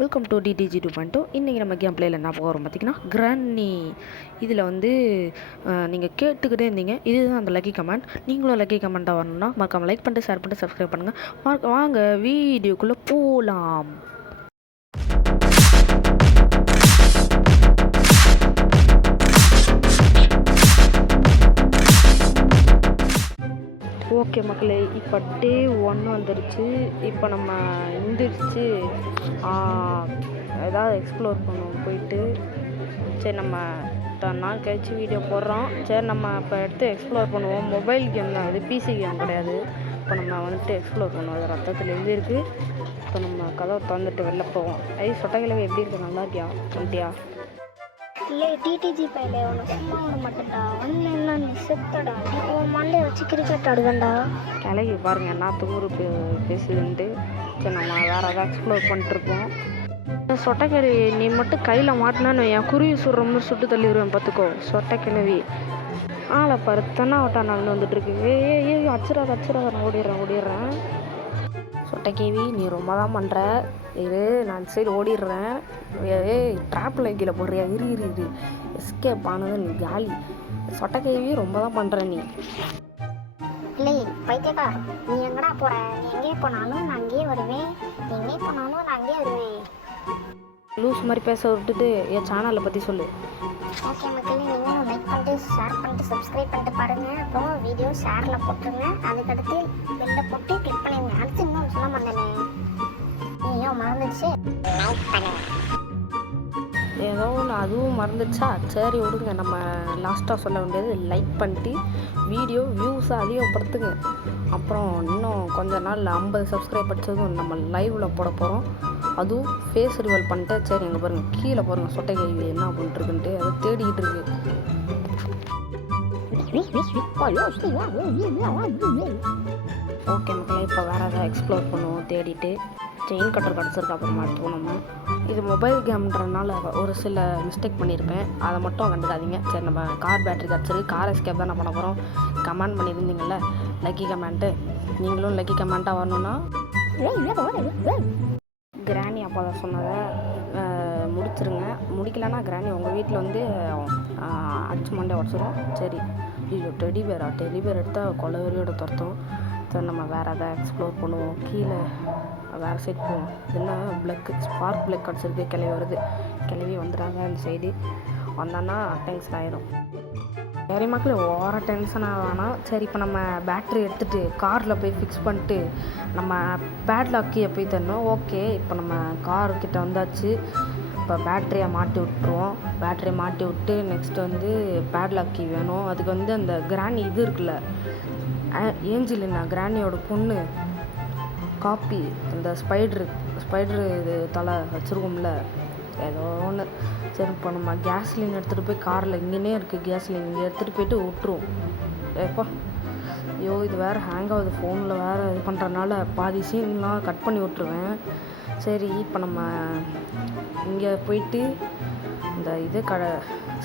Welcome to DDG 2.2. இன்றைக்கி நம்ம game பிளேயில் என்ன போகிறோம் பார்த்திங்கன்னா கிரானி. இதில் வந்து நீங்கள் கேட்டுக்கிட்டே இருந்தீங்க, இதுதான் அந்த லக்கி கமெண்ட். நீங்களும் லக்கி கமெண்ட்டாக வரணும்னா மறக்காமல் லைக் பண்ணிட்டு ஷேர் பண்ணிட்டு சப்ஸ்கிரைப் பண்ணுங்கள். வாங்க வீடியோக்குள்ளே போகலாம். ஓகே மக்களே, இப்போ டே 1 வந்துருச்சு. இப்போ நம்ம எந்திரிச்சு ஏதாவது எக்ஸ்ப்ளோர் பண்ணுவோம் போயிட்டு. சரி, நம்ம நாள் கழிச்சு வீடியோ போடுறோம். சரி, நம்ம இப்போ எடுத்து எக்ஸ்ப்ளோர் பண்ணுவோம். மொபைல் கேம் தான், அது பிசி கேம் கிடையாது. இப்போ நம்ம வந்துட்டு எக்ஸ்ப்ளோர் பண்ணுவோம். அது ரத்தத்தில் எழுதியிருக்கு. இப்போ நம்ம கதவை திறந்துட்டு வெளில போவோம். சொட்டைக்கிழமை எப்படி இருக்குது? நல்லா இருக்கியா? வந்துட்டியா? இல்லை டிடிஜி பையில ஒன்று சும்மா ஒன்று மட்டும்டா ஒன்றுன்னா நீ செத்தடா. நீ உன் மண்டை வச்சு கிரிக்கெட் ஆடுவேண்டா. கிளவி பாருங்கள் என்ன துமுறு பேசுதுன்ட்டு. சரி, நம்ம வேறு ஏதாவது எக்ஸ்ப்ளோர் பண்ணிட்டுருப்போம். சொட்டைக்கிழவி நீ மட்டும் கையில் மாட்டினான்னு என் குருவி சுடுற மாதிரி சுட்டு தள்ளிடுவேன் பார்த்துக்கோ. சொட்டைக்கிழவி ஆளை பாரு, தென்னாவட்டா நான் வந்துட்டுருக்கு. ஏய் அச்சுறாத நான் ஓடிடுறேன். சொட்டைக்கிழவி நீ ரொம்ப தான் பண்ணுற. இது நான் சைடு ஓடிடுறேன். ஏய் ட்ராப்பில் கீழே போடுறியா? இரு எஸ்கேப் ஆனது நீ காலி. சொட்டைக்கிழவி ரொம்ப தான் பண்ணுற நீ. இல்லை பைத்தியக்கா, நீ எங்கடா போகிற? நீ எங்கே போனாலும் நான் அங்கேயே வருவேன். நீ எங்கே போனாலும் நான் அங்கேயே வருவேன். லூஸ் மாதிரி பேச விட்டுட்டு என் சேனலை பற்றி சொல்லு. ஓகே மக்களே, நீங்களும் லைக் பண்ணிட்டு ஷேர் பண்ணிட்டு சப்ஸ்கிரைப் பண்ணிட்டு பாருங்கள். அப்புறம் வீடியோ ஷேரில் போட்டுருங்க. அதுக்கடுத்து வெளில போட்டு கிளிக் பண்ணிடுங்க. அடுத்து இன்னும் சொல்ல மாட்டேனே, நீயோ மறந்துடுச்சு. லைக் பண்ணுங்க. ஏதோ ஒன்று அதுவும் மறந்துடுச்சா? சரி விடுங்க, நம்ம லாஸ்ட்டாக சொல்ல வேண்டியது லைக் பண்ணிட்டு வீடியோ வியூஸை அதிகப்படுத்துங்க. அப்புறம் இன்னும் கொஞ்ச நாள் 50 சப்ஸ்கிரைப் படித்ததும் நம்ம லைவில் போட போகிறோம். அதுவும் ஃபேஸ் ரிவல் பண்ணிட்டு. சரி, எங்கே பாருங்கள், கீழே பாருங்கள் சொட்டைக்கிழவி என்ன பண்ணிட்டுருக்குன்ட்டு அதை தேடிக்கிட்டு இருக்கு. ஓகே மக்களே, இப்போ வேறு ஏதாவது எக்ஸ்ப்ளோர் பண்ணுவோம் தேடிட்டு. செயின் கட்டர் கிடச்சிருக்கு, அப்புறமா எடுத்துவோம். நம்ம இது மொபைல் கேம்ன்றனால ஒரு சில மிஸ்டேக் பண்ணியிருப்பேன், அதை மட்டும் கண்டுக்காதீங்க. சரி, நம்ம கார் பேட்டரி கிடச்சிருக்கு. கார் எஸ்கேப் தான் பண்ண போகிறோம். கமெண்ட் பண்ணியிருந்தீங்கள்ல லக்கி கமெண்ட்டு, நீங்களும் லக்கி கமெண்ட்டாக வரணுன்னா கிராணி அப்பா தான் சொன்னதை முடிச்சிருங்க. முடிக்கலைன்னா கிராணி உங்கள் வீட்டில் வந்து அடிச்சு மண்டே உடச்சிரும். சரி, ஐயோ டெடி பேர் எடுத்தால் கொலவெறியோட துரத்தும். சரி, நம்ம வேறு எதாவது எக்ஸ்ப்ளோர் பண்ணுவோம். கீழே வேறு சைட் போவோம். என்ன ஸ்பார்க் பிளக் கிடச்சிருக்கு. கிளவி வந்துடுறாங்க. அந்த சைடு வந்தான்னா டென்ஷன் ஆகிடும். சரி மக்களே, ஓர டென்ஷன் ஆகலாம். சரி, இப்போ நம்ம பேட்ரி எடுத்துகிட்டு காரில் போய் ஃபிக்ஸ் பண்ணிட்டு நம்ம பேட்லாக்கியை போய் தரணும். ஓகே, இப்போ நம்ம கார்கிட்ட வந்தாச்சு. இப்போ பேட்ரியை மாட்டி விட்டு நெக்ஸ்ட்டு வந்து பேட்லாக்கி வேணும். அதுக்கு வந்து அந்த கிராணி இது இருக்குல்ல, ஏஞ்சிலினா கிராணியோட பொண்ணு காப்பி, அந்த ஸ்பைட்ரு இது தலை வச்சுருக்கோம்ல, ஏதோ ஒன்று. சரி, இப்போ நம்ம கேஸ்லின் எடுத்துகிட்டு போய் காரில் இங்கேனே இருக்குது கேஸ்லின், இங்கே எடுத்துகிட்டு போய்ட்டு விட்டுருவோம். எப்போ ஐயோ இது வேறு ஹேங் ஆகுது ஃபோனில், வேறு இது பண்ணுறதுனால பாதி சீன்லாம் கட் பண்ணி விட்ருவேன். சரி, இப்போ நம்ம இங்கே போயிட்டு இந்த இது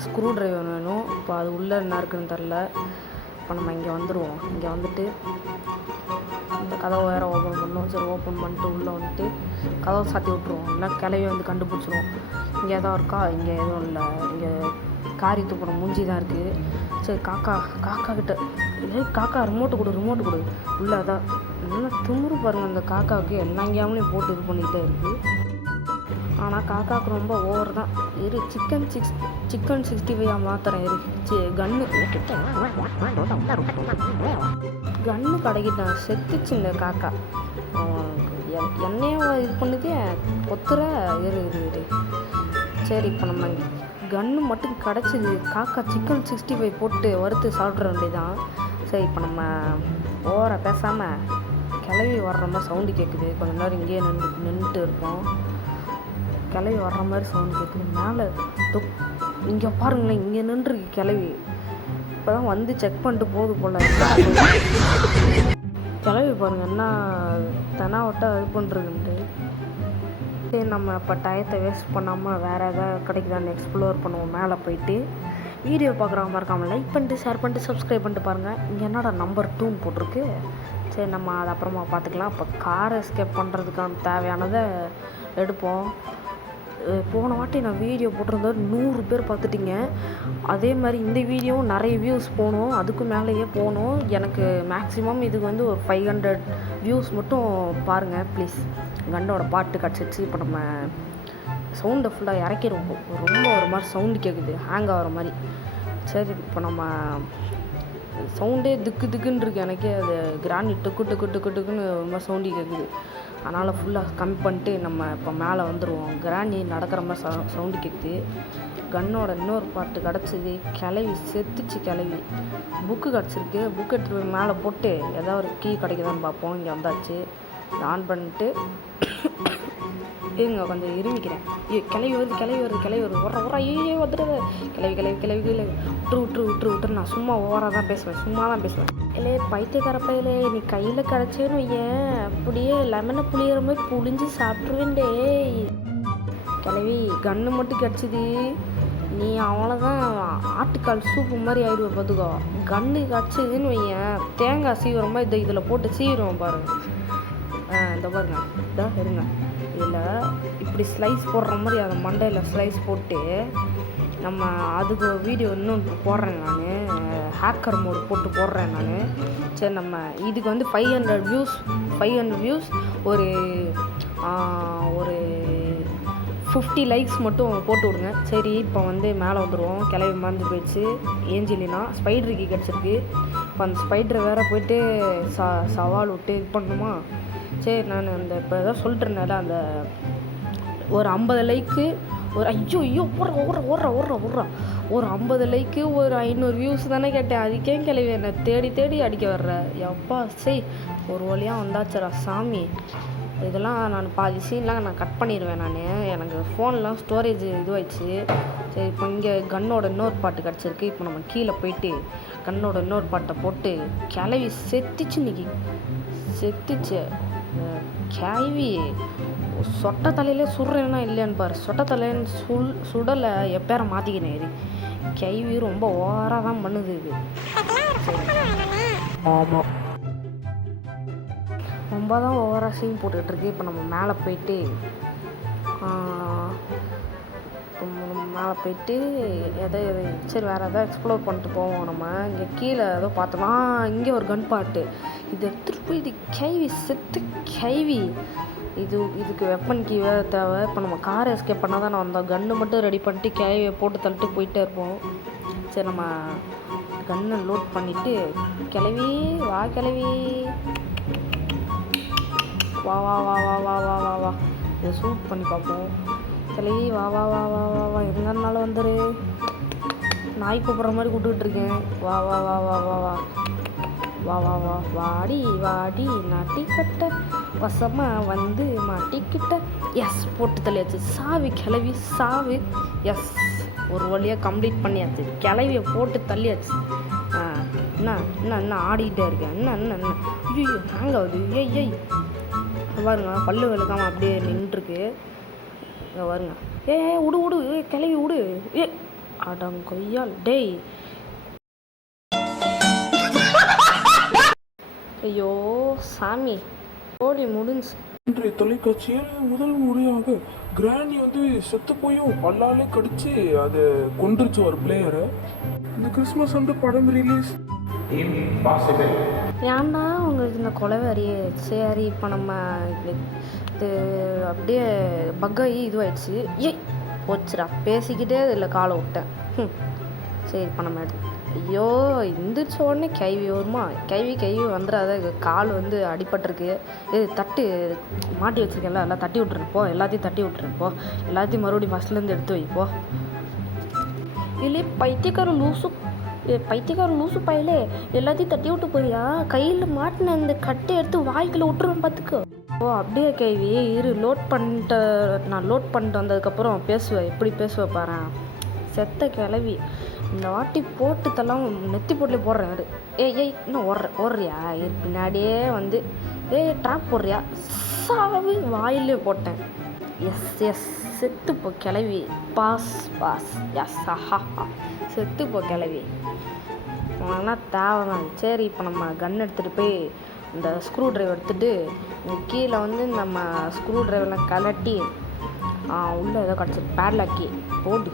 ஸ்க்ரூ ட்ரைவர் வேணும். இப்போ அது உள்ளே என்ன இருக்குதுன்னு தெரில. இப்போ நம்ம இங்கே வந்துடுவோம். இங்கே வந்துட்டு இந்த கதவை வேறு ஓப்பன் பண்ணோம். சரி, ஓப்பன் பண்ணிட்டு உள்ளே வந்துட்டு கதவை சாத்தி விட்ருவோம். இல்லை கிளவி வந்து கண்டுபிடிச்சிருவோம். இங்கே எதாவது இருக்கா? இங்கே எதுவும் இல்லை. இங்கே காரி துப்புற மூஞ்சி தான் இருக்குது. சரி, காக்கா கிட்ட காக்கா ரிமோட்டு கொடு உள்ளே தான். என்ன திமுரு பாருங்கள் அந்த காக்காவுக்கு. எல்லா கேம்லையும் போட்டு இது பண்ணிக்கிட்டே இருக்குது. ஆனால் காக்காவுக்கு ரொம்ப ஓவர் தான். சிக்கன் 65 மாத்திரம் கன்று கடைக்கிட்டேன். செத்துச்சு இந்த காக்கா. என்னையும் இது பண்ணுது கொத்துற. இரு. சரி, இப்போ நம்ம கன்று மட்டும் கிடச்சிது. காக்கா சிக்கன் 65 போட்டு வறுத்து சாப்பிட்ற வேண்டியதான். சரி, இப்போ நம்ம ஓவராக பேசாமல் கிளவி வர்ற மாதிரி சவுண்டு கேட்குது. கொஞ்ச நேரம் இங்கேயே நின்றுட்டு இருப்போம். கிளவி வர்ற மாதிரி சவுண்டு கேட்குது. மேலே இங்கே பாருங்களேன், இங்கே நின்றுருக்கு கிளவி. இப்போ தான் வந்து செக் பண்ணிட்டு போகுது போல். கிளவி பாருங்கள் என்ன தெனாவட்டா இது பண்ணுறதுன்ட்டு. சரி, நம்ம இப்போ டயத்தை வேஸ்ட் பண்ணாமல் வேறு எதாவது கிடைக்குதான்னு எக்ஸ்ப்ளோர் பண்ணுவோம். மேலே போயிட்டு வீடியோ பார்க்குறவங்க மறக்காமல் லைக் பண்ணிட்டு ஷேர் பண்ணிட்டு சப்ஸ்கிரைப் பண்ணிட்டு பாருங்கள். இங்கே என்னடா நம்பர் 2 போட்டிருக்கு. சரி, நம்ம அது அப்புறமா பார்த்துக்கலாம். இப்போ கார் எஸ்கேப் பண்ணுறதுக்கான தேவையானதை எடுப்போம். போன வாட்டி நான் வீடியோ போட்டிருந்தேன் 100 பேர் பார்த்துட்டிங்க. அதே மாதிரி இந்த வீடியோவும் நிறைய வியூஸ் போகணும், அதுக்கு மேலேயே போகணும். எனக்கு மேக்ஸிமம் இதுக்கு வந்து ஒரு 500 வியூஸ் மட்டும் பாருங்கள் ப்ளீஸ். கன்னோட பாட்டு கிடச்சிச்சு. இப்போ நம்ம சவுண்டை ஃபுல்லாக இறக்கிடுவோம். ரொம்ப ஒரு மாதிரி சவுண்டு கேட்குது, ஹேங் ஆகிற மாதிரி. சரி, இப்போ நம்ம சவுண்டே திக்குன்னு இருக்குது எனக்கே. அது கிராணி டொக்குன்னு ஒரு மாதிரி சவுண்டு கேட்குது. அதனால் ஃபுல்லாக கம்மி பண்ணிட்டு நம்ம இப்போ மேலே வந்துடுவோம். கிராணி நடக்கிற மாதிரி சவுண்டு கேட்குது. கன்னோட இன்னொரு பாட்டு கிடச்சிது. கிளவி செத்துச்சு. கிளவி புக்கு கிடச்சிருக்கு. புக்கு எடுத்துகிட்டு போய் மேலே போட்டு ஏதாவது ஒரு கீ கிடைக்குதான்னு பார்ப்போம். இங்கே வந்தாச்சு. ஆன் பண்ணிட்டு இருங்க, கொஞ்சம் இருமிக்கிறேன். கிளவி வருது. ஒர ஐயோ வந்துடுது. கிளவி விட்டுரு. நான் சும்மா ஓவராக தான் பேசுவேன். இல்லை பைத்தியக்கார பையிலே, நீ கையில் கிடச்சேன்னு ஏன் அப்படியே லெமனை புளியிற மாதிரி புளிஞ்சு சாப்பிட்ருவேண்டே. கிளவி கன்று மட்டும் கிடச்சிது, நீ அவ்வளோதான் ஆட்டுக்கால் சூப்பு மாதிரி ஆயிடுவ பார்த்துக்கோ. கன்று கிடச்சிதுன்னு வையன், தேங்காய் சீவிர மாதிரி இதில் போட்டு சீவிடுவோம் பாருங்கள். இந்த பாருங்க, இதான் இருங்க. இதில் இப்படி ஸ்லைஸ் போடுற மாதிரி அந்த மண்டையில் ஸ்லைஸ் போட்டு நம்ம அதுக்கு வீடியோ இன்னும் போடுறேன். நான் ஹேக்கர் மோடு போட்டு போடுறேன் நான். சரி, நம்ம இதுக்கு வந்து 500 வியூஸ் ஒரு 50 லைக்ஸ் மட்டும் போட்டு விடுங்க. சரி, இப்போ வந்து மேலே வந்துடுவோம். கிளவி மறந்து போயிடுச்சு. ஏஞ்சலினா ஸ்பைடருக்கு கிடச்சிருக்கு. இப்போ அந்த ஸ்பைடரை வேறு போயிட்டு சவால் விட்டு இது பண்ணணுமா? சரி, நான் அந்த இப்போ எதாவது சொல்லிட்டு இருந்தேன்ல, அந்த ஒரு 50 லைக்கு, ஒரு ஐயோ ஓடுறா ஒரு 50 லைக்கு ஒரு 500 வியூஸ் தானே கேட்டேன். அதுக்கே கிளவி என்னை தேடி அடிக்க வர்ற. எப்பா சரி, ஒரு வழியாக வந்தாச்சுரா சாமி. இதெல்லாம் நான் பாதி சீன்லாம் நான் கட் பண்ணிடுவேன். எனக்கு ஃபோன்லாம் ஸ்டோரேஜ் இதுவாயிடுச்சு. சரி, இப்போ இங்கே கன்னோட இன்னொரு பாட்டு கிடச்சிருக்கு. இப்போ நம்ம கீழே போயிட்டு கன்னோட இன்னொரு பாட்டை போட்டு கிளவி செத்துச்சு. கிளவி சொட்டை தலையிலே சுடுறேன்னா இல்லையான்னு பாரு. சொட்டை தலைன்னு சுடலை, எப்பேரை மாற்றிக்கினேன். கிளவி ரொம்ப ஓவராக தான் பண்ணுது இது. ஆமாம், ரொம்ப தான் ஓவராக சீன் போட்டுக்கிட்டுருக்கு. இப்போ நம்ம மேலே போயிட்டு சரி வேறு எதாவது எக்ஸ்ப்ளோர் பண்ணிட்டு போவோம். நம்ம இங்கே கீழே ஏதோ பார்த்தோம்னா இங்கே ஒரு கன் பாட்டு. இது எடுத்துகிட்டு போய் இது கிளவி செத்து கிளவி. இதுக்கு வெப்பன் கீ வேறு தேவை. இப்போ நம்ம கார் எஸ்கேப் பண்ணால் தான் நான் வந்தோம். கன்று மட்டும் ரெடி பண்ணிட்டு கிளவியை போட்டு தள்ளிட்டு போயிட்டே இருப்போம். சரி, நம்ம கன்னை லோட் பண்ணிவிட்டு கிளவி வா இதை ஷூட் பண்ணி பார்ப்போம். கிளவி வா எங்கே இருந்தாலும் வந்துரு. நாய் கூப்பிட்ற மாதிரி கூப்பிட்டுக்கிட்டு இருக்கேன். வா வாடி நாட்டிக்கிட்ட வசமாக வந்து மாட்டிக்கிட்ட. எஸ், போட்டு தள்ளியாச்சு. சாவி கிளவி சாவு. எஸ், ஒரு வழியாக கம்ப்ளீட் பண்ணியாச்சு. கிளவியை போட்டு தள்ளியாச்சு. என்ன ஆடிக்கிட்டே இருக்கேன். என்ன ஐயோ ஹேங் ஆகுது. ஏய் பாருங்க, பல்லு விளக்காமல் அப்படியே நின்றுருக்கு. இங்கே பாருங்க. விடு கிளவி விடு. அடங்கொய்யால் டேய். ஐயோ சாமி, ஓடி முடிஞ்சு. இன்றைய தொலைக்காட்சியில் முதல் முறையாக கிராணி வந்து செத்து போயும் பல்லாலே கடிச்சு அதை கொண்டுருச்சு ஒரு பிளேயரை. இந்த கிறிஸ்மஸ் வந்து படம் ரிலீஸ் ஏன்டா உங்களுக்கு இந்த கொலைவரியே. சரி, இப்போ நம்ம இது அப்படியே பக்காகி இதுவாயிடுச்சு. போச்சுடா, பேசிக்கிட்டே இதில் காலை விட்டேன். சரி, இப்போ நம்ம ஐயோ எந்திரிச்ச உடனே கைவி வருமா? கைவி வந்துடாத. கால் வந்து அடிபட்டிருக்கு. இது தட்டு மாட்டி வச்சுருக்கேன்ல, எல்லாம் தட்டி விட்டுருப்போ. எல்லாத்தையும் தட்டி விட்டுருப்போ. எல்லாத்தையும் மறுபடியும் ஃபஸ்ட்லேருந்து எடுத்து வைப்போ. இல்லை பைத்தியக்கார லூசு பையிலே, எல்லாத்தையும் தட்டி விட்டு போறியா? கையில் மாட்டின அந்த கட்டை எடுத்து வாய்க்குள்ள விட்டுருவேன் பார்த்துக்கோ. அப்படியே கைவி இரு. நான் லோட் பண்ணிட்டு வந்ததுக்கப்புறம் பேசுவேன். எப்படி பேசுவேன் பாரு. செத்த கிளவி. இந்த வாட்டி போட்டு தள்ளாம நெத்தி போட்டுலே போடுறேன். ஏய் இன்னும் ஓடுறியா? பின்னாடியே வந்து ட்ராப் போடுறியா? சாவு வாயிலே போட்டேன். எஸ் செத்துப்போ கிளவி. பாஸ் எஸ் செத்துப்போ கிளவி. உனக்குனா தேவைதான். சரி, இப்போ நம்ம கன் எடுத்துகிட்டு போய் இந்த ஸ்க்ரூ ட்ரைவர் எடுத்துகிட்டு கீழே வந்து நம்ம ஸ்க்ரூ ட்ரைவர்லாம் கலட்டி உள்ளே ஏதோ கிடச்சிருக்கு பேட்லாக்கி போடு.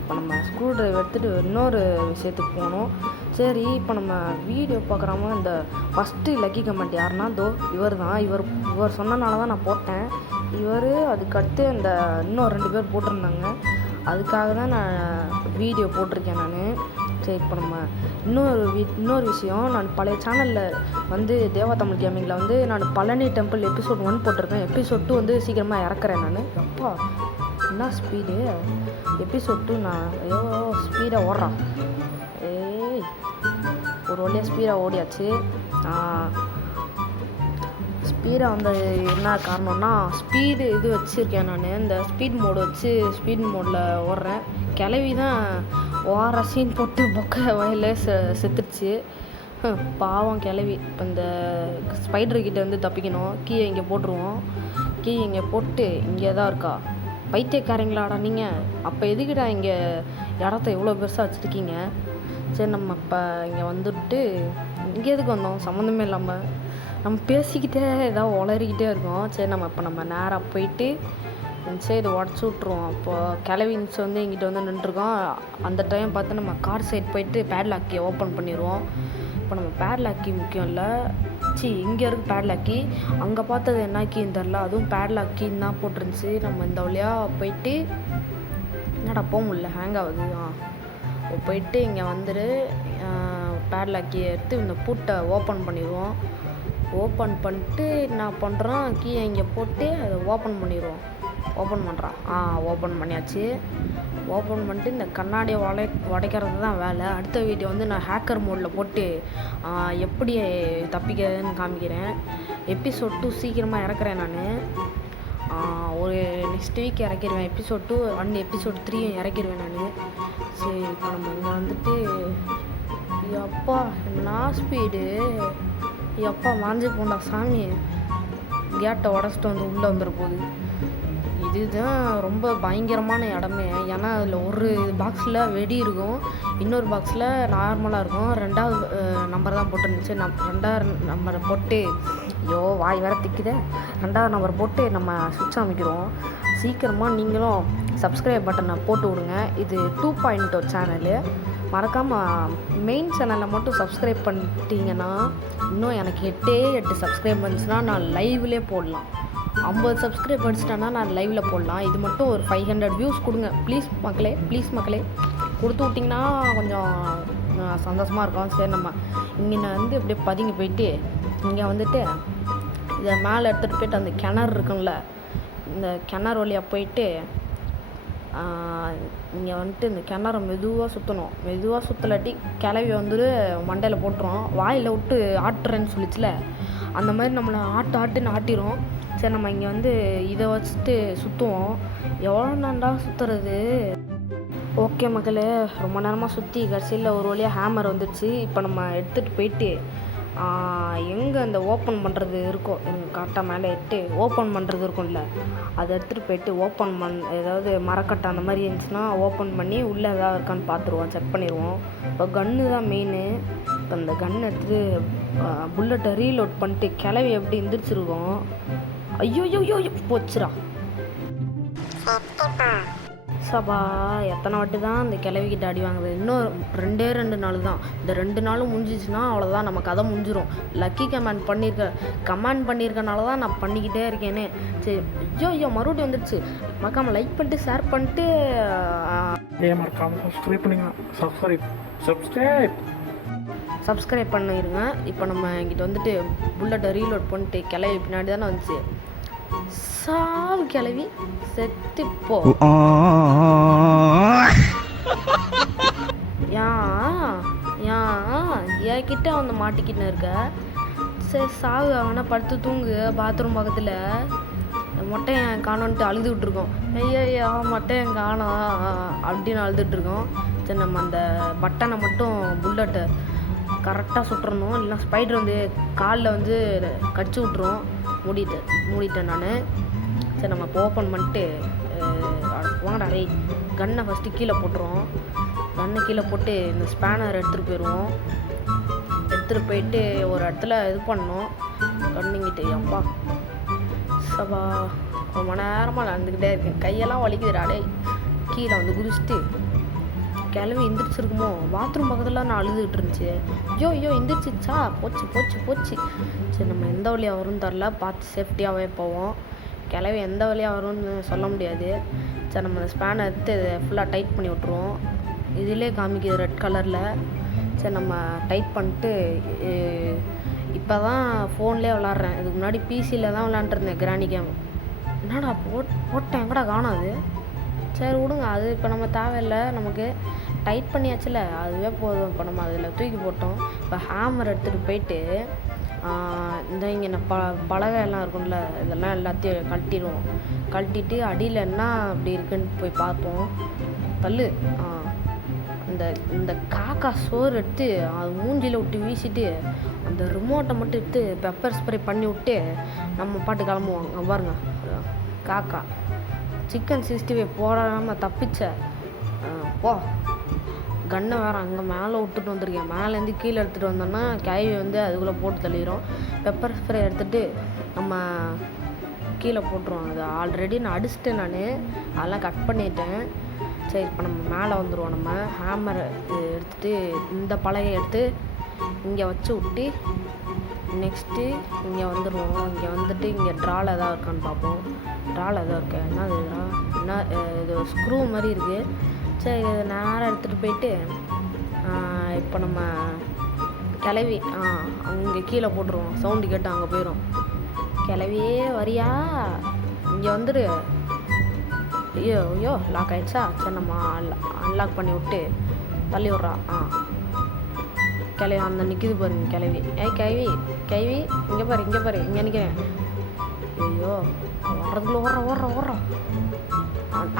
இப்போ நம்ம ஸ்க்ரூ ட்ரைவர் எடுத்துகிட்டு இன்னொரு விஷயத்துக்கு போகணும். சரி, இப்போ நம்ம வீடியோ பார்க்குறோமோ இந்த ஃபஸ்ட்டு லக்கி கமெண்ட் யாருன்னா இவர் தான். இவர் சொன்னனால தான் நான் போட்டேன். அதுக்கடுத்து இந்த இன்னும் 2 பேர் போட்டிருந்தாங்க. அதுக்காக தான் நான் வீடியோ போட்டிருக்கேன் நான். சரி, இப்போ நம்ம இன்னொரு விஷயம், நான் பழைய சேனலில் வந்து தேவா தமிழ் கேமிங்கில் வந்து நான் பழனி டெம்பிள் எபிசோட் 1 போட்டிருக்கேன். எபிசோட் 2 வந்து சீக்கிரமாக இறக்குறேன் நான். அப்பா என்ன ஸ்பீடு! எபிசோட் 2 நான் ஸ்பீடாக ஓடுறான். ஒரு வழியாக ஸ்பீடாக ஓடியாச்சு. ஸ்பீடாக வந்து என்ன காரணம்னா ஸ்பீடு இது வச்சுருக்கேன் நான். இந்த ஸ்பீட் மோடில் ஓடுறேன். கிளவி தான் ஓர சீன் போட்டு மொக்க வயலில் செத்துடுச்சு. பாவம் கிளவி. இப்போ இந்த ஸ்பைடர்கிட்ட வந்து தப்பிக்கணும். கீயை இங்கே போட்டுருவோம். இங்கே போட்டு இங்கே தான் இருக்கா. பைத்தியக்காரங்களாடா நீங்கள்! அப்போ எதுக்கிட்டா இங்கே இடத்த இவ்வளோ பெருசாக வச்சுருக்கீங்க? சரி, நம்ம இப்போ இங்கே வந்துட்டு இங்கே எதுக்கு வந்தோம்? சம்மந்தமே இல்லாமல் நம்ம பேசிக்கிட்டே ஏதாவது உளறிக்கிட்டே இருக்கோம். சரி, நம்ம நேராக போயிட்டு சரி இதை உடச்சி விட்ருவோம். அப்போது கிளவின்ஸ் வந்து எங்கிட்ட வந்து நின்றுருக்கோம். அந்த டைம் பார்த்து நம்ம கார் சைட் போயிட்டு பேட்லாக்கி ஓப்பன் பண்ணிடுவோம். இப்போ நம்ம பேட்லாக்கி முக்கியம் இல்லை. இங்கே இருக்குது பேட்லாக்கி. அங்கே பார்த்தது என்ன கீன்னு தெரில, அதுவும் பேட்லாக்கின்னு தான் போட்டிருந்துச்சு. நம்ம இந்த வழியாக போயிட்டு என்னடா போக முடியல, ஹேங் ஆகுது. போயிட்டு இங்கே வந்துட்டு பேட்லாக்கி எடுத்து இந்த பூட்டை ஓப்பன் பண்ணிடுவோம். ஓப்பன் பண்ணிட்டு என்ன பண்ணுறோம், கீயை இங்கே போட்டு அதை ஓப்பன் பண்ணிடுவோம். ஓப்பன் பண்ணுறான். ஓப்பன் பண்ணியாச்சு. ஓப்பன் பண்ணிட்டு இந்த கண்ணாடியை உடைக்கிறது தான் வேலை. அடுத்த வீடியோ வந்து நான் ஹேக்கர் மோடில் போட்டு எப்படி தப்பிக்கிறதுன்னு காமிக்கிறேன். எபிசோட் 2 சீக்கிரமாக இறக்குறேன் நான். ஒரு நெக்ஸ்ட் வீக் இறக்கிடுவேன். எபிசோட் 2 அண்ட் எபிசோட் 3 இறக்கிடுவேன் நான். சரி, இப்போ நம்ம இங்கே வந்துட்டு எப்பா என்ன ஸ்பீடு! எப்பா மாஞ்சி போண்டா சாமி! கேட்டை உடச்சிட்டு வந்து உள்ளே வந்துட போகுது. இதுதான் ரொம்ப பயங்கரமான இடமே. ஏன்னா அதில் ஒரு பாக்ஸில் வெடி இருக்கும், இன்னொரு பாக்ஸில் நார்மலாக இருக்கும். 2வது நம்பர் தான் போட்டுருந்துச்சு. 2வது நம்பரை போட்டு வாய் வேறு திக்குதே. 2வது நம்பர் போட்டு நம்ம சுவிட்ச் அமைக்கிறோம். சீக்கிரமாக நீங்களும் சப்ஸ்கிரைப் பட்டனை போட்டு விடுங்க. இது 2.0 சேனலு. மறக்காமல் மெயின் சேனலில் மட்டும் சப்ஸ்கிரைப் பண்ணிட்டீங்கன்னா இன்னும் எனக்கு 8 சப்ஸ்கிரைப் பண்ணிச்சுன்னா நான் லைவ்லேயே போடலாம். 50 சப்ஸ்கிரைப் பண்ணிச்சிட்டேன்னா நான் லைவில் போடலாம். இது மட்டும் ஒரு 500 வியூஸ் கொடுங்க ப்ளீஸ் மக்களே. கொடுத்து விட்டிங்கன்னா கொஞ்சம் சந்தோஷமாக இருக்கும். சரி, நம்ம இங்கே வந்து அப்படியே பதுங்கி போயிட்டு இங்கே வந்துட்டு இதை மேலே எடுத்துகிட்டு போயிட்டு அந்த கிணறு இருக்குங்கள, இந்த கிணறு வழியாக போயிட்டு இங்கே வந்துட்டு இந்த கிணறு மெதுவாக சுற்றலாட்டி கிளவி வந்துட்டு மண்டையில் போட்டுரும். வாயில் விட்டு ஆட்டுறேன்னு சொல்லிச்சுல, அந்த மாதிரி நம்மளை ஆட்டுன்னு ஆட்டிடும். சரி, நம்ம இங்கே வந்து இதை வச்சுட்டு சுற்றுவோம். எவ்வளோ நேரம்டா சுற்றுறது? ஓகே மக்களே, ரொம்ப நேரமாக சுற்றி கடைசியில் ஒரு வழியாக ஹேமர் வந்துடுச்சு. இப்போ நம்ம எடுத்துகிட்டு போயிட்டு எங்கே அந்த ஓப்பன் பண்ணுறது இருக்கோ, எங்கள் கரெக்டாக மேலே எடுத்து ஓப்பன் பண்ணுறது இருக்கும்ல, அதை எடுத்துகிட்டு போயிட்டு ஏதாவது மரக்கட்டை அந்த மாதிரி இருந்துச்சுன்னா ஓப்பன் பண்ணி உள்ளே ஏதாவது இருக்கான்னு பார்த்துருவோம், செக் பண்ணிடுவோம். இப்போ கன்று தான் மெயின். இப்போ அந்த கன் எடுத்துகிட்டு புல்லட்டை ரீலோட் பண்ணிட்டு கிளவி எப்படி எந்திரிச்சிருக்கோம். ஐயோ போச்சுரா சபா! எத்தனை வாட்டி தான் அந்த கிளவிக்கிட்ட அடி வாங்குது? இன்னும் 2 நாள் தான். இந்த 2 நாளும் முடிஞ்சிச்சுன்னா அவ்வளோதான், நம்ம கதை முடிஞ்சிடும். லக்கி கமெண்ட் பண்ணியிருக்கனால தான் நான் பண்ணிக்கிட்டே இருக்கேனே. சரி, ஐயோ மறுபடியும் வந்துடுச்சு. மறக்காமல் லைக் பண்ணிட்டு ஷேர் பண்ணிட்டு மறக்காமல் சப்ஸ்கிரைப் பண்ணிங்கன்னா சப்ஸ்கிரைப் பண்ணிடுங்க. இப்போ நம்ம எங்கிட்ட வந்துட்டு புல்லட்டை ரீலோட் பண்ணிட்டு கிளவி பின்னாடி தானே வந்துச்சு. சாவு கிளவி, செத்துப்போ. என்கிட்ட வந்து மாட்டிக்கிட்டு இருக்க. சரி, சாவு. அவனா படுத்து தூங்கு. பாத்ரூம் பக்கத்தில் மொட்டையன் காணோன்ட்டு அழுது விட்டுருக்கோம். ஐயா மொட்டையன் காணோம் அப்படின்னு அழுதுட்ருக்கோம். சரி, நம்ம அந்த பட்டனை மட்டும் புல்லட்டை கரெக்டாக சுட்டுறணும், இல்லைனா ஸ்பைடர் வந்து காலில் வந்து கடிச்சு விட்ருவோம். மூடிட்டேன் நான். சரி, நம்ம இப்போ ஓப்பன் பண்ணிட்டு வாங்கடா கன்னை ஃபஸ்ட்டு கீழே போட்டுருவோம். கீழே போட்டு இந்த ஸ்பேனர் எடுத்துகிட்டு போயிடுவோம். எடுத்துகிட்டு போயிட்டு ஒரு இடத்துல இது பண்ணோம். கண்ணுங்கிட்டு அப்பா சபா ரொம்ப நேரமாக நடந்துக்கிட்டே இருக்கேன். கையெல்லாம் வலிக்குதுடா டேய். கீழே வந்து குதிச்சுட்டு கிளவி எந்திரிச்சிருக்குமோ, பாத்ரூம் பக்கத்தில் நான் அழுதுகிட்டு இருந்துச்சு. ஐயோ எந்திரிச்சிச்சா, போச்சு போச்சு போச்சு. சரி நம்ம எந்த வழியாக வரும்னு தெரில, பார்த்து சேஃப்டியாகவே போவோம். கிளவி எந்த வழியாக வரும்னு சொல்ல முடியாது. சரி நம்ம ஸ்பேனை எடுத்து ஃபுல்லாக டைட் பண்ணி விட்ருவோம். இதிலே காமிக்குது ரெட் கலரில். சரி நம்ம டைட் பண்ணிட்டு இப்போ தான் ஃபோன்லேயே விளாட்றேன். இதுக்கு முன்னாடி பிசியில் தான் விளாண்டுருந்தேன் கிராணி கேம். என்னடா போட்டேன் எங்கடா காணாது. சரி விடுங்க, அது இப்போ நம்ம தேவையில்லை, நமக்கு டைட் பண்ணியாச்சுல அதுவே போதும். இப்போ நம்ம அதில் தூக்கி போட்டோம். இப்போ ஹேமர் எடுத்துகிட்டு போயிட்டு இந்த இங்கே பலகை எல்லாம் இருக்கும்ல, இதெல்லாம் எல்லாத்தையும் கழட்டிடுவோம். கழட்டிட்டு அடியில் என்ன அப்படி இருக்குன்னு போய் பார்ப்போம். பல்லு இந்த காக்கா சோறு எடுத்து அது மூஞ்சியில் விட்டு வீசிட்டு அந்த ரிமோட்டை மட்டும் எடுத்து பெப்பர் ஸ்ப்ரே பண்ணி விட்டு நம்ம பாட்டு கிளம்புவோம். அங்கே பாருங்க காக்கா சிக்கன் 65 போடாமல் தப்பிச்ச போ. கன்னை வேறு அங்கே மேலே விட்டுட்டு வந்திருக்கேன். மேலேருந்து கீழே எடுத்துகிட்டு வந்தோன்னா கைவி வந்து அதுக்குள்ளே போட்டு தள்ளிடும். பெப்பர் ஸ்ப்ரே எடுத்துகிட்டு நம்ம கீழே போட்டுருவோம். அது ஆல்ரெடி நான் அடிச்சிட்டேன், நான் அதெல்லாம் கட் பண்ணிட்டேன். சரி இப்போ நம்ம மேலே வந்துடுவோம். நம்ம ஹேமரை எடுத்துகிட்டு இந்த பலகையை எடுத்து இங்கே வச்சு விட்டு நெக்ஸ்ட்டு இங்கே வந்துடுவோம். இங்கே வந்துட்டு இங்கே ட்ரால் எதாவது இருக்கான்னு பார்ப்போம். ட்ரால் எதாவது இருக்கா, என்னது என்ன இது ஸ்க்ரூ மாதிரி இருக்குது. சரி இதை நேராக எடுத்துகிட்டு போயிட்டு இப்போ நம்ம கிளவி அங்கே கீழே போட்டுருவோம். சவுண்டு கேட்டு அங்கே போயிடும். கிளவியே வரியா, இங்கே வந்துடு. ஐயோ லாக் ஆகிடுச்சா. சரி நம்ம அன்லாக் பண்ணி விட்டு தள்ளி விட்றா. கிளவி அந்த நிற்கிது பாருங்க கிளவி. கைவி இங்கே பாரு இங்கே நிற்கிறேன். ஐயோ வர்றதுக்குள்ள ஓடுறோம்.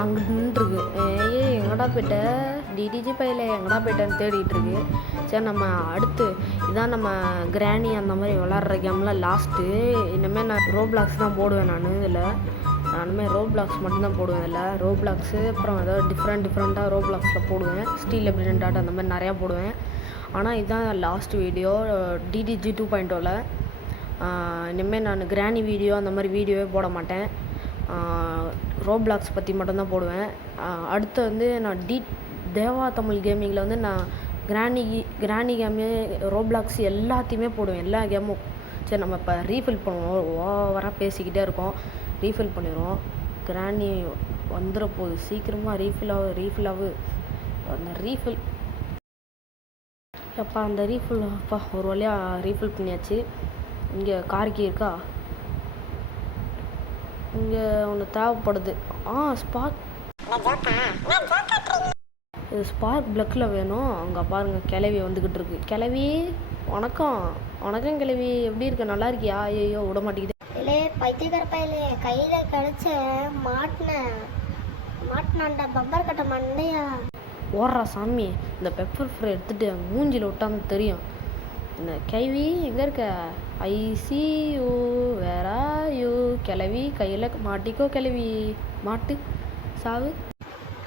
அங்கே நின்றுருக்கு. எங்கடா போயிட்ட டிடிஜி பையில எங்கடா போயிட்டேன்னு தேடிட்டு இருக்கு. சரி நம்ம அடுத்து இதான் நம்ம கிராணி அந்த மாதிரி விளாட்ற கேம்லாம் லாஸ்ட்டு. இனிமேல் நான் ரோப்ளாக்ஸ் தான் போடுவேன். நான் இதில் இனிமேல் ரோப்ளாக்ஸ் மட்டும்தான் போடுவேன். இதில் ரோப்ளாக்ஸு அப்புறம் ஏதாவது டிஃப்ரெண்ட்டாக ரோப்ளாக்ஸில் போடுவேன். ஸ்டீல் எபிடென்ட் ஆட் அந்த மாதிரி நிறையா போடுவேன். ஆனால் இதுதான் லாஸ்ட் வீடியோ டிடிஜி 2.0. இனிமேல் நான் கிராணி வீடியோ அந்த மாதிரி வீடியோவே போட மாட்டேன். ரோப்ளாக்ஸ் பற்றி மட்டும்தான் போடுவேன். அடுத்து வந்து நான் தேவா தமிழ் கேமிங்கில் வந்து நான் கிராணி கேமு ரோப்ளாக்ஸ் எல்லாத்தையுமே போடுவேன், எல்லா கேமும். சரி நம்ம இப்போ ரீஃபில் பண்ணுவோம். ஓவராக பேசிக்கிட்டே இருக்கோம். ரீஃபில் பண்ணிடுவோம். கிராணி வந்துட போகுது, சீக்கிரமாக ரீஃபில் ஆகு. அந்த ரீஃபில் அப்பா அந்த ரீஃபில் அப்பா ஒரு வழியாக ரீஃபில் பண்ணியாச்சு. இங்கே கார்கி இருக்கா, இங்கே ஒன்று தேவைப்படுது. இது ஸ்பார்க் பிளக்கில் வேணும். அங்கே பாருங்கள் கிளவி வந்துக்கிட்டு இருக்கு. கிளவி வணக்கம் கிளவி, எப்படி இருக்க, நல்லா இருக்கியா? ஐயோ விட மாட்டேங்குது. இல்லை பைத்தியக்கார பையலே, கையில் கிடச்ச மாட்டினாண்டா பம்பர் கட்ட மண்டையா. ஓடுறா சாமி. இந்த பெப்பர் ஃப்ரை எடுத்துகிட்டு மூஞ்சியில் விட்டான்னு தெரியும். இந்த கிளவி எங்கே இருக்க? ஐசியூ வேறா யூ. கிளவி கையில் மாட்டிக்கோ கிளவி, மாட்டு சாவு.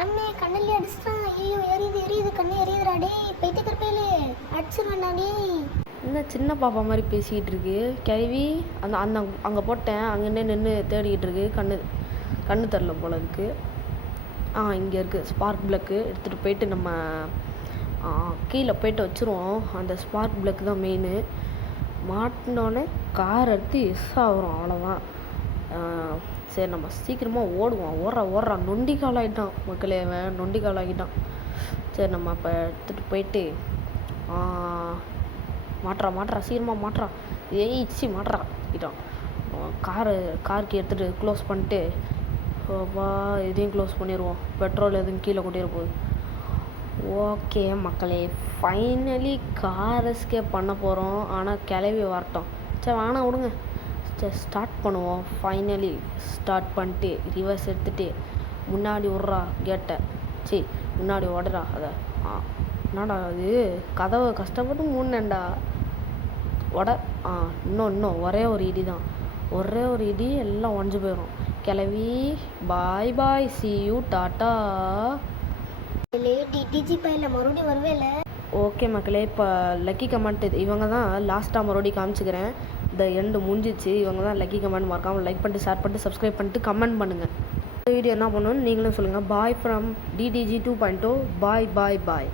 அண்ணே கண்ணில் அடிச்சிட்டான். ஐயோ எரியுது கண்ணு எரியுதுடா. டே பைத்தியக்கார பையலே, அடிச்சிருவேண்டா டே. என்ன சின்ன பாப்பா மாதிரி பேசிக்கிட்டு இருக்கு கிளவி. அங்கே போட்டேன், அங்கேன்னே நின்று தேடிக்கிட்டு இருக்கு. கண்ணு தரல போல இருக்கு. இங்கே இருக்குது ஸ்பார்க் பிளக்கு. எடுத்துகிட்டு போயிட்டு நம்ம கீழே போயிட்டு வச்சுருவோம். அந்த ஸ்பார்க் பிளக்கு தான் மெயின். மாட்டினோடனே கார் எடுத்து ஆகிறோம், அவ்வளோதான். சரி நம்ம சீக்கிரமாக ஓடுவோம். ஓடுறா நொண்டிக்கால் ஆகிட்டான் மக்களே, அவன் நொண்டிக்கால் ஆகிட்டான். சரி நம்ம இப்போ எடுத்துகிட்டு போயிட்டு மாட்டுறா சீக்கிரமாக மாட்டுறா. மாட்டுறான். காருக்கு எடுத்துகிட்டு க்ளோஸ் பண்ணிட்டு இதையும் க்ளோஸ் பண்ணிடுவோம். பெட்ரோல் எதுவும் கீழே கொட்டிட போகுது. ஓகே மக்களே, ஃபைனலி கார் எஸ்கேப் பண்ண போகிறோம். ஆனால் கிளவி வரட்டும். சரி வேணாம் விடுங்க. சரி ஸ்டார்ட் பண்ணுவோம். ஃபைனலி ஸ்டார்ட் பண்ணிட்டு ரிவர்ஸ் எடுத்துகிட்டு முன்னாடி விட்றா கேட்டை. முன்னாடி ஓடுறா. அதை என்னடா அது, கதவை கஷ்டப்பட்டு மூடினேன்டா. இன்னும் ஒரே ஒரு இடி தான். எல்லாம் உடஞ்சி போயிடும். கிளவி பாய் சி யூ டாட்டா. டிடிஜி பையில மறுபடியும் வருவே இல்லை. ஓகே மக்களே, இப்போ லக்கி கமெண்ட் இவங்க தான் லாஸ்ட்டாக மறுபடியும் காமிச்சிக்கிறேன். இந்த எண்டு முடிஞ்சிச்சு. இவங்க தான் லக்கி கமெண்ட். மறக்காமல் லைக் பண்ணிட்டு ஷேர் பண்ணிட்டு சப்ஸ்கிரைப் பண்ணிட்டு கமெண்ட் பண்ணுங்கள். இந்த வீடியோ என்ன பண்ணணும்னு நீங்களும் சொல்லுங்கள். Bye from DDG 2.0. Bye bye bye.